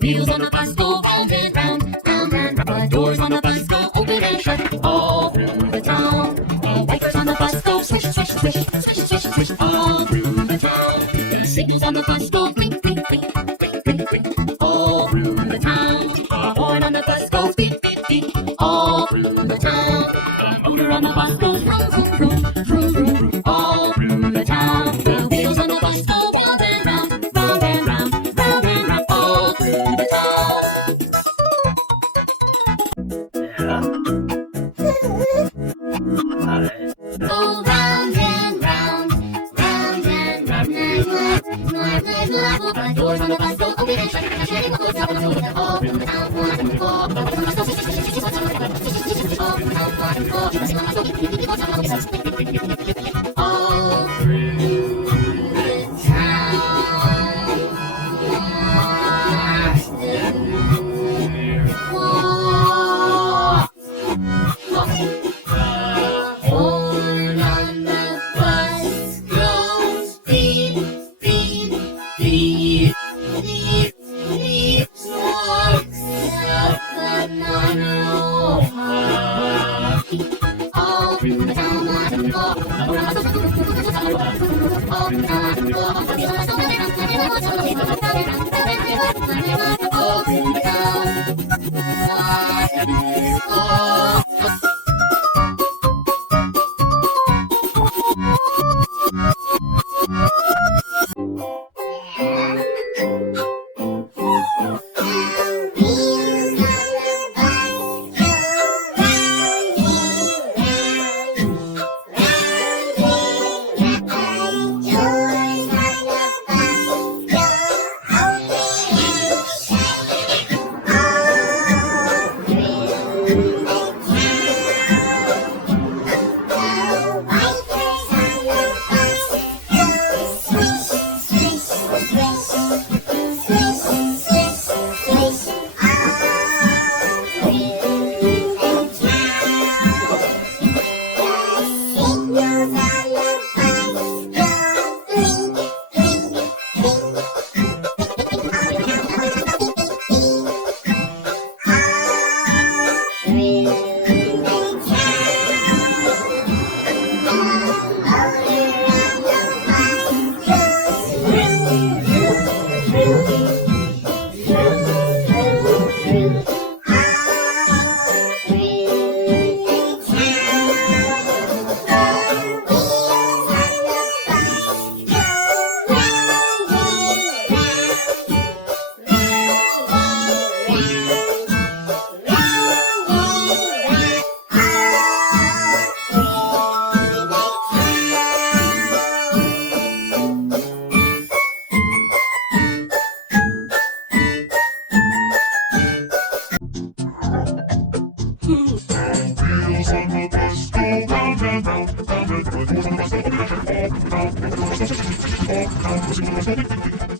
wheels on the bus go round and round, round and round. Doors on the bus go open and shut, all through the town. All through the bus go, all through the town. Buzzing on the bus go, ring, ring, ring, ring, ring, ring. All through the town. The horn on the bus goes beep, beep, beep. All through the town. All through the bus go, all through the town. The wheels on the bus go round and round, round and round, round and round. All through the town. The wheels on the bus go round and round, round and round. The doors on the bus go open and shut, all through the town. The wipers on the bus go swish, swish, swish, swish, swish, swish, all through the town. The signals on the bus go blink, blink, blink, blink, blink, blink, all through the town. The horn on the bus goes beep, beep, beep, all through the town. The motor on the bus goes vroom, vroom, vroom, vroom, vroom, vroom, all through the town. The wheels on the bus go round and round, round and round, round and round, all through the town. Go round and round, round and round. The doors on the bus go open and shut, and shutting the doors down all through the town. All through the town, all through the horn on the bus goes beep, beep, beep, beep, beep. Walks up the monorail. All through the town, all through the town, all through the town. Wheels on the bus go round and round, round and round. Doors on the bus go open and shut, all through the town. All through the bus go, all through the town. Buzzing on the bus go, ring, ring, ring,